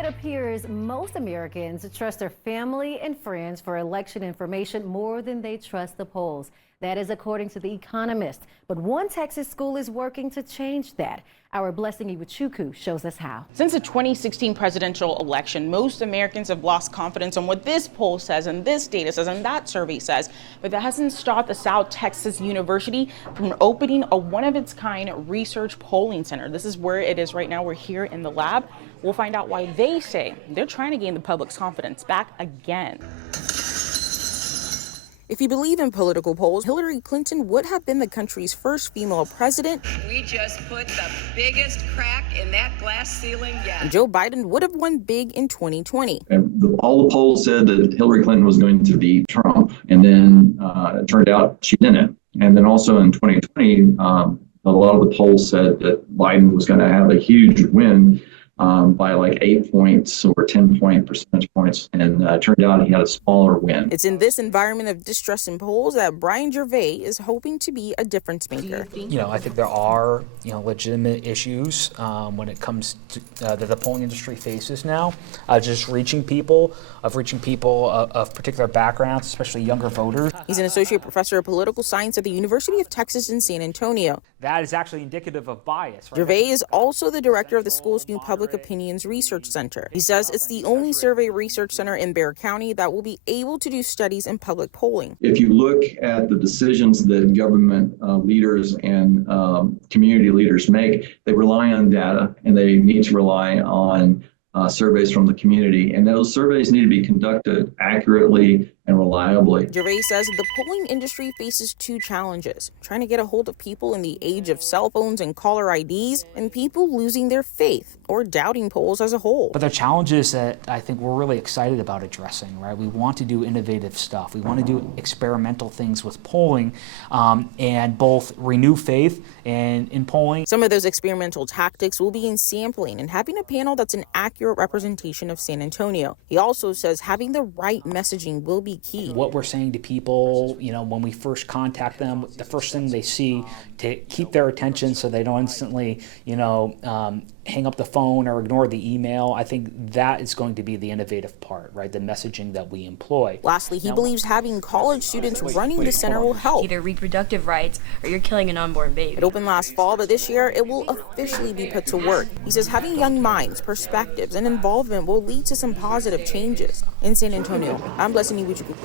It appears most Americans trust their family and friends for election information more than they trust the polls. That is according to The Economist. But one Texas school is working to change that. Our Blessing Iwuchukwu shows us how. Since the 2016 presidential election, most Americans have lost confidence on what this poll says and this data says and that survey says. But that hasn't stopped the South Texas University from opening a one-of-its-kind research polling center. This is where it is right now. We're here in the lab. We'll find out why they say they're trying to gain the public's confidence back again. If you believe in political polls, Hillary Clinton would have been the country's first female president. We just put the biggest crack in that glass ceiling yet. And Joe Biden would have won big in 2020. And all the polls said that Hillary Clinton was going to beat Trump. And then it turned out she didn't. And then also in 2020, a lot of the polls said that Biden was going to have a huge win by like 8 points or 10 percentage points, and turned out he had a smaller win. It's in this environment of distrust in polls that Brian Gervais is hoping to be a difference maker. I think there are, legitimate issues when it comes to that the polling industry faces now. Just reaching people of particular backgrounds, especially younger voters. He's an associate professor of political science at the University of Texas in San Antonio. That is actually indicative of bias. Right? Gervais is also the director of the school's new Public Opinions Research Center. He says it's the only survey research center in Bexar County that will be able to do studies in public polling. If you look at the decisions that government leaders and community leaders make, they rely on data, and they need to rely on surveys from the community. And those surveys need to be conducted accurately and reliably. Gervais says the polling industry faces two challenges: trying to get a hold of people in the age of cell phones and caller IDs, and people losing their faith or doubting polls as a whole. But the challenges that I think we're really excited about addressing, right? We want to do innovative stuff. We want to do experimental things with polling and both renew faith and in polling. Some of those experimental tactics will be in sampling and having a panel that's an accurate representation of San Antonio. He also says having the right messaging will be key. What we're saying to people, when we first contact them, the first thing they see, to keep their attention so they don't instantly, hang up the phone or ignore the email. I think that is going to be the innovative part, right? The messaging that we employ. Lastly, he believes having college students running the center will help. Either reproductive rights or you're killing an unborn baby. It opened last fall, but this year it will officially be put to work. He says having young minds, perspectives, and involvement will lead to some positive changes. In San Antonio, I'm Blessing Iwuchukwu.